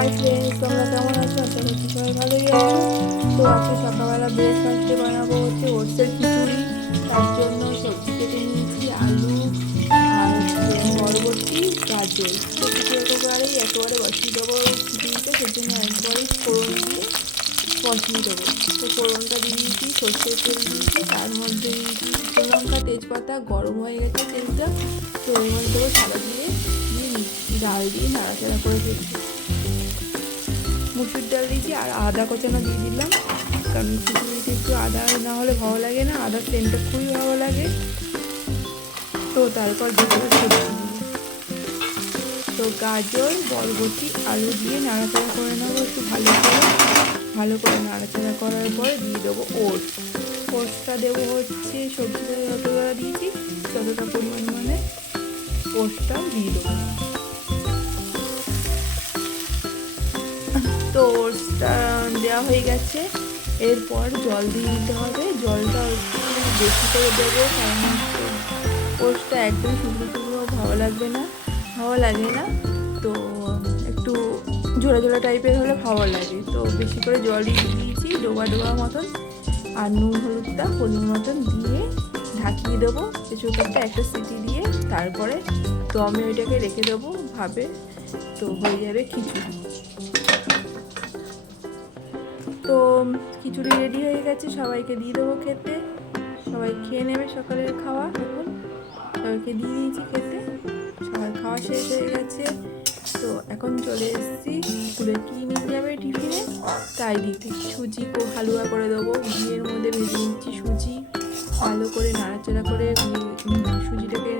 High তোমরা কেমন আছো? আশা করছি সবাই ভালোই আছো। তো আজকে সকালবেলা ব্রেকফাস্টে বানাবো হচ্ছে ওটসের খিচুড়ি। তার জন্য সবজি কেটে নিয়েছি, আলু, আর বরবটি, গাজর। কিছু একেবারেই একেবারে বসিয়ে দেবো সেই জন্য একবারেই ফোড়ন দিয়ে বসিয়ে দেবো। তো ফোড়নটা দিয়ে দিয়েছি, সর্ষের তেল দিয়েছি। তার মধ্যে দিয়েছি লঙ্কা, তেজপাতা, গরম হয়ে গেছে তেলটা। তো এর মধ্যে সাদা দিয়ে ডাল দিয়ে নাড়াচাড়া করে ফেলছি। মুসুর ডাল দিয়েছি, আর আদা কোচানো দিয়ে দিলাম। কারণ খিচুড়িতে একটু আদা না হলে ভালো লাগে না, আদার সেন্টটা খুবই ভালো লাগে। তো তারপর তো গাজর, বরবটি, আলু দিয়ে নাড়াচাড়া করে নেব একটু ভালো করে। ভালো করে নাড়াচাড়া করার পর দিয়ে দেবো ওটস। ওটসটা দেবো হচ্ছে সবজিটা যতটা দিয়েছি, ততটা পরিমাণ মানে ওটসটা দিয়ে দেবো। তো দেওয়া হয়ে গেছে। এরপর জল দিয়ে দিতে হবে। জলটা একটু বেশি করে দেবো, কারণ ওটসটা একদম শুকনো শুকনো ভালো লাগবে না, ভালো লাগে না। তো, একটু জোড়া জোড়া টাইপের হলে ভালো লাগে। তো বেশি করে জল দিয়ে দিয়েছি, ডোবা ডোবা মতন। আর নুন হলুদটা পরিমাণ মতন দিয়ে ঢাকিয়ে দেবো কিছু একটা সিটি দিয়ে। তারপরে তো আমি ওইটাকে রেখে দেবো ভাবে তো হয়ে যাবে খিচুড়ি। তো খিচুড়ি রেডি হয়ে গেছে, সবাইকে দিয়ে দেবো খেতে। সবাই খেয়ে নেবে সকালের খাওয়া, এখন সবাইকে দিয়ে দিয়েছি খেতে। সবার খাওয়া শেষ হয়ে গেছে। তো এখন চলে এসেছি স্কুলে কী নিয়ে যাবে টিফিনে। তাই দিতে সুজি কো হালুয়া করে দেবো। ঘিয়ের মধ্যে ভেজে নিচ্ছি সুজি। ভালো করে নাড়াচাড়া করে সুজিটাকে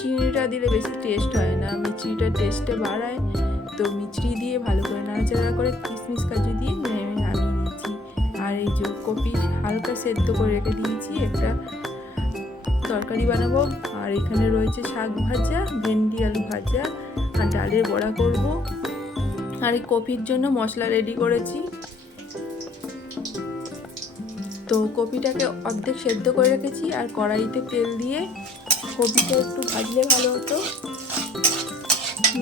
চিনিটা দিলে বেশি টেস্ট হয় না। মিষ্টিটা টেস্টে বাড়ায়, তো মিষ্টি দিয়ে ভালো করে নাড়াচাড়া করে কিশমিশ কাজু দিয়ে নেমে নামিয়ে নিয়েছি। আর এই যে কপি হালকা সেদ্ধ করে রেখে দিয়েছি, একটা তরকারি বানাবো। আর এখানে রয়েছে শাক ভাজা, ভেন্ডি আলু ভাজা, আর ডালের বড়া করব। আর এই কপির জন্য মশলা রেডি করেছি। তো কপিটাকে অর্ধেক সেদ্ধ করে রেখেছি আর কড়াইতে তেল দিয়ে কপিটা একটু ভাজলে ভালো হতো।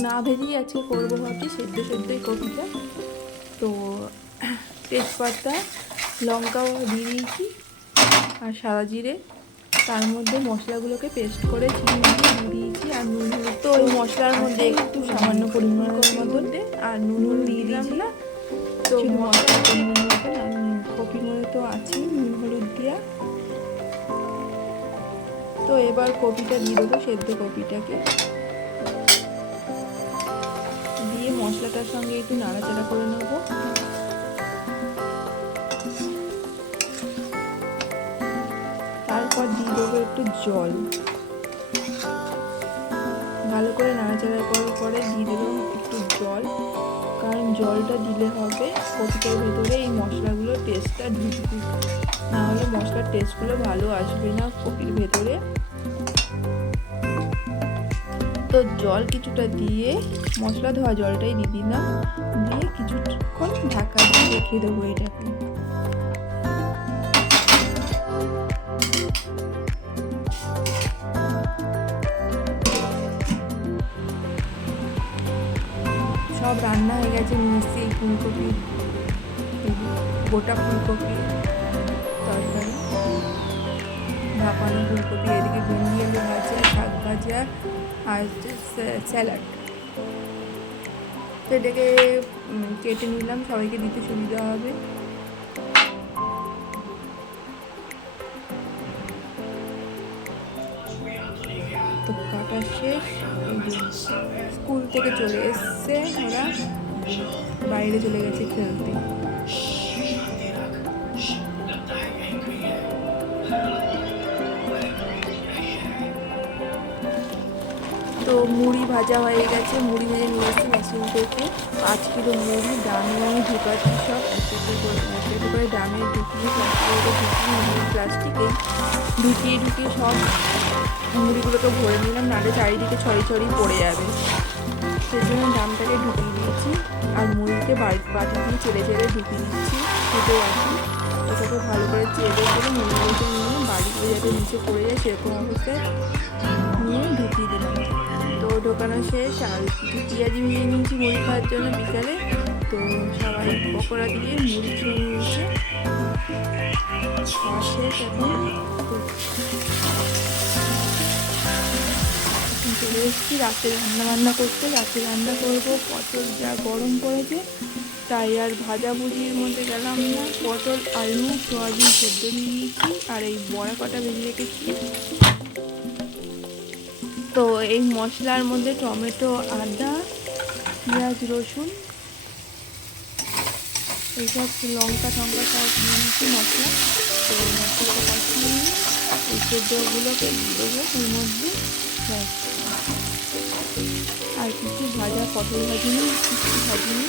না ভেজেই আজকে করব ভাবছি সেদ্ধ সেদ্ধই কপিটা। তো তেজপাতা লঙ্কাও দিয়ে দিয়েছি আর সাদা জিরে। তার মধ্যে মশলাগুলোকে পেস্ট করে চিনি দিয়ে দিয়ে দিয়েছি আর নুন হলুদ। তো ওই মশলার মধ্যে একটু সামান্য পরিমাণের মধ্যে আর নুন হলুদ দিয়ে দিয়েছিলাম। তো মশলার পরিমাণ মতন আর কপির মধ্যে তো আছেই। তো এবার কপিটা দিয়ে দেবো, সেদ্ধ কপিটাকে। দিয়ে মশলাটার সঙ্গে একটু নাড়াচাড়া করে নেব। তারপর দিয়ে দেবো একটু জল। ভালো করে নাড়াচাড়া করার পরে দিয়ে দেবো একটু জল। কারণ জলটা দিলে হবে কপিটার ভেতরে এই মশলাগুলোর টেস্টটা ঢুকবে। না হলে মশলার টেস্টগুলো ভালো আসবে না কপির ভেতরে। তো জল কিছুটা দিয়ে মশলা ধোয়া জলটাই দিয়ে দিলাম। দিয়ে কিছুক্ষণ ঢাকা রেখে দেবো এটাকে। সব রান্না হয়ে গেছে মিষ্টি ফুলকপি, গোটা ফুলকপি। ভাপানো ফুলকপি, এদিকে ভেন্ডি আলু ভাজা, শাক ভাজা আর স্যালাড। তো এটাকে কেটে নিলাম, সবাইকে দিতে সুবিধা হবে। তো কাটা শেষ স্কুল থেকে চলে এসছে ওরা, বাইরে চলে গেছে খেলতে। তো মুড়ি ভাজা হয়ে গেছে। মুড়ি ভেজে নিয়ে এসেছি মেশিন থেকে। পাঁচ কিলো মুড়ি আমি ঢুকাচ্ছি সব একটা একটা করে দামে ঢুকিয়ে ঢুকিয়ে প্লাস্টিকে ঢুকিয়ে ঢুকিয়ে সব মুড়িগুলোকে ভরে নিলাম, নাহলে চারিদিকে ছড়ি ছড়ি পড়ে যাবে। সেই জন্য দামটাকে ঢুকিয়ে দিয়েছি। আর মুড়িকে বাড়ি বাটি দিয়ে চেড়ে ঢুকিয়ে দিচ্ছি। ফুটে রাখি ওটাকে ভালো করে চেড়ে করে মুড়িগুলোকে নিয়ে বাড়িতে যাতে নিচে পড়ে যায়, সেরকম অবস্থায় নিয়ে ঢুকিয়ে দিলাম। ঢোকানো শেষ, আর কিছু পেঁয়াজি ভেজে নিয়েছি মুড়ি খাওয়ার জন্য বিকালে। তো সবাই পকোড়া দিয়ে মুড়ি খেয়ে নিয়েছে। খাওয়া শেষ এখন। চলে এসেছি রাতে রান্না বান্না করতে। রাতে রান্না করব পটল যা গরম পড়েছে, তাই আর ভাজাভুজির মধ্যে গেলাম না। পটল, আলু, সয়াবিন সেদ্ধ নিয়ে দিয়েছি আর এই বড়া কটা ভেজে রেখেছি। তো এই মশলার মধ্যে টমেটো, আদা, পেঁয়াজ, রসুন, এইসব লঙ্কা টঙ্কা সব নিয়েছি মশলা। তো মশলাটা কষিয়ে এই দেবো এর মধ্যে। আর কিছু ভাজা, পটল ভাজিনি কিছু ভাজিনি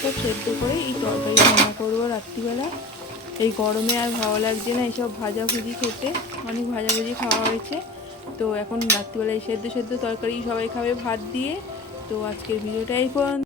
সব সেদ্ধ করে এই তরকারি রান্না করব রাত্রিবেলা। এই গরমে আর ভালো লাগছে না এইসব ভাজাভুজি খেতে। অনেক ভাজাভুজি খাওয়া হয়েছে। তো এখন রাত্রিবেলায় সেদ্ধ সেদ্ধ তরকারি সবাই খাবে ভাত দিয়ে। তো আজকের ভিডিওটা এই পর্যন্ত।